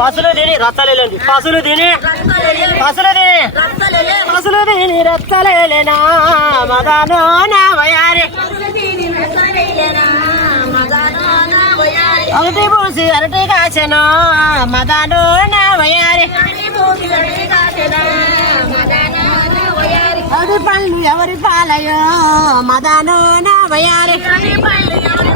పసులు తిని రత్తలేండి పసులు తిని పసులు తిని పసులు తిని రత్తలేనా మదనోనాయారి ఒకటి పూసి అరటి కాసెను మదనోనాయారి ఎవరి పళ్ళు ఎవరి పాలయో మదనోనాయారి పళ్ళు ఎవరి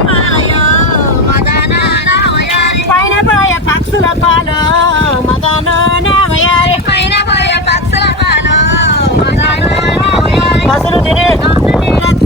अस जहिड़े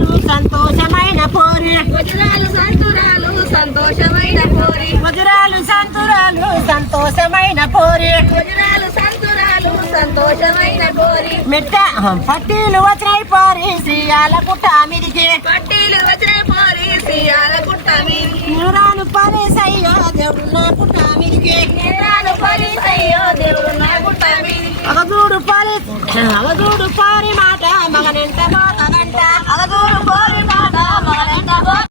Napoli. Maduralu santuralu santo samai Napoli. Maduralu santuralu santo samai Napoli. Mitta ham patilu vatrai pari siyala kutta amirike. Patilu vatrai pari siyala kutta amirike. Nuranu pari sayo devuna kutta amirike. Nuranu pari sayo devuna kutta amirike. Agadur pari. Agadur